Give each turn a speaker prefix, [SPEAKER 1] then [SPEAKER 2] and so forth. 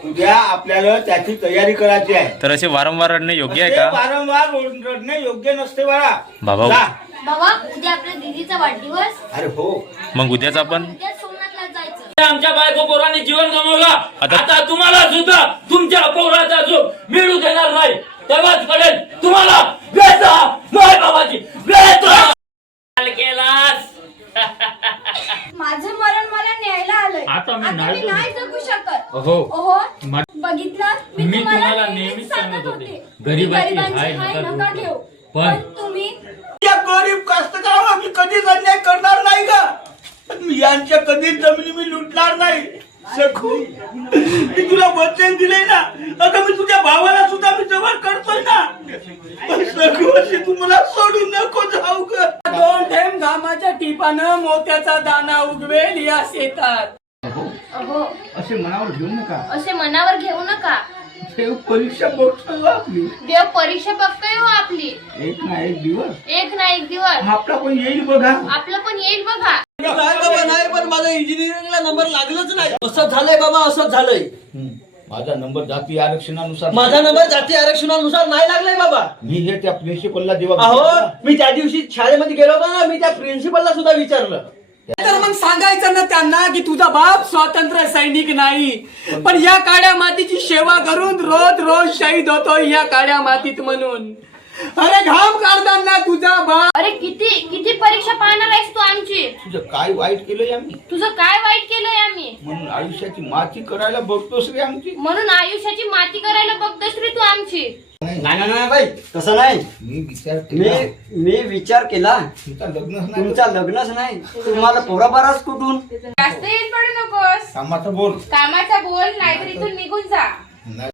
[SPEAKER 1] उद्या आपल्याला त्याची तयारी करायची आहे.
[SPEAKER 2] तर असे वारंवार रडणे योग्य आहे का?
[SPEAKER 1] वारंवार रडणे योग्य नसते बाळा.
[SPEAKER 2] बाबा
[SPEAKER 3] बाबा उद्या आपल्या दीदीचा वाढदिवस.
[SPEAKER 1] अरे हो,
[SPEAKER 2] मग उद्याच आपण
[SPEAKER 3] उद्या सोमनाथला जायचं.
[SPEAKER 4] आमच्या बायको पोरांनी जीवन गमावला. आता तुम्हाला सुद्धा तुमच्या पोराचा सुख मिळू देणार नाही. तेव्हाच कळेल तुम्हाला वेचा नाही बाबाची वेचा केलास.
[SPEAKER 3] माझं मरण मला न्यायला आलंय.
[SPEAKER 4] आता मी
[SPEAKER 3] नाही जगू शकत.
[SPEAKER 4] हो.
[SPEAKER 3] बघितलं
[SPEAKER 4] मी तुम्हाला नेहमीच सांगत होते, गरिबाची हाय नका घेऊ. पण
[SPEAKER 3] तुम्ही
[SPEAKER 1] या गरीब कास्तकारावर मी कधीच अन्याय करणार नाही का? मी यांच्या कधीच जमिनी मी लुटणार नाही. सखू, मी तुला वचन दिले ना. अगं मी तुझ्या भावाला सुद्धा मी जवळ करतोय ना. पण सखू, अशी तू मला सोडून नको जाऊ ग.
[SPEAKER 5] 2 थेंब घामाच्या टिपानं मोत्याचा दाना उगवेल या शेतात.
[SPEAKER 3] अहो
[SPEAKER 1] असे मनावर घेऊ नका.
[SPEAKER 3] असे मनावर घेऊ नका.
[SPEAKER 1] देव परीक्षा बघतोय आपली.
[SPEAKER 3] देव परीक्षा बघतोय हो आपली.
[SPEAKER 1] एक ना एक दिवस
[SPEAKER 3] आपला
[SPEAKER 1] पण येईल बघा.
[SPEAKER 3] आपलं पण येईल बघा.
[SPEAKER 5] नाही बाबा नाही, पण माझा इंजिनिअरिंगला नंबर लागलाच नाही. असं झालंय बाबा, असंच झालंय.
[SPEAKER 1] माझा नंबर जाती आरक्षणानुसार.
[SPEAKER 5] माझा नंबर जाती आरक्षणानुसार नाही लागलाय बाबा.
[SPEAKER 1] मी हे त्या प्रिन्सिपलला जेव्हा
[SPEAKER 5] अहो मी त्या दिवशी शाळेमध्ये गेलो ना, मी त्या प्रिन्सिपलला सुद्धा विचारलं. तर मग सांगायचं ना त्यांना की तुझा बाप स्वातंत्र्य सैनिक नाही, पण या काळ्या मातीची सेवा करून रोज रोज शहीद होतोय या काळ्या मातीत म्हणून. अरे घाम काढताना तुझा बाप.
[SPEAKER 3] अरे किती किती परीक्षा पाहणार आहेस तू आमची?
[SPEAKER 1] तुझं काय वाईट केलंय आम्ही?
[SPEAKER 3] तुझं काय वाईट केलंय आम्ही?
[SPEAKER 1] म्हणून आयुष्याची माती करायला बघतोस रे आमची.
[SPEAKER 3] म्हणून आयुष्याची माती करायला बघतोस रे तू आमची.
[SPEAKER 5] नाही नाही नाही बाई, तसं नाही.
[SPEAKER 1] मी विचार केला.
[SPEAKER 5] मी विचार केला.
[SPEAKER 1] तुमचा लग्नच नाही.
[SPEAKER 5] तुमचा लग्नच नाही, तुम्हाला पोरा बाराच कुठून.
[SPEAKER 3] जास्त येत पडू नकोस.
[SPEAKER 1] कामाचं बोल.
[SPEAKER 3] कामाचा बोल नाहीतर इथून निघून जा.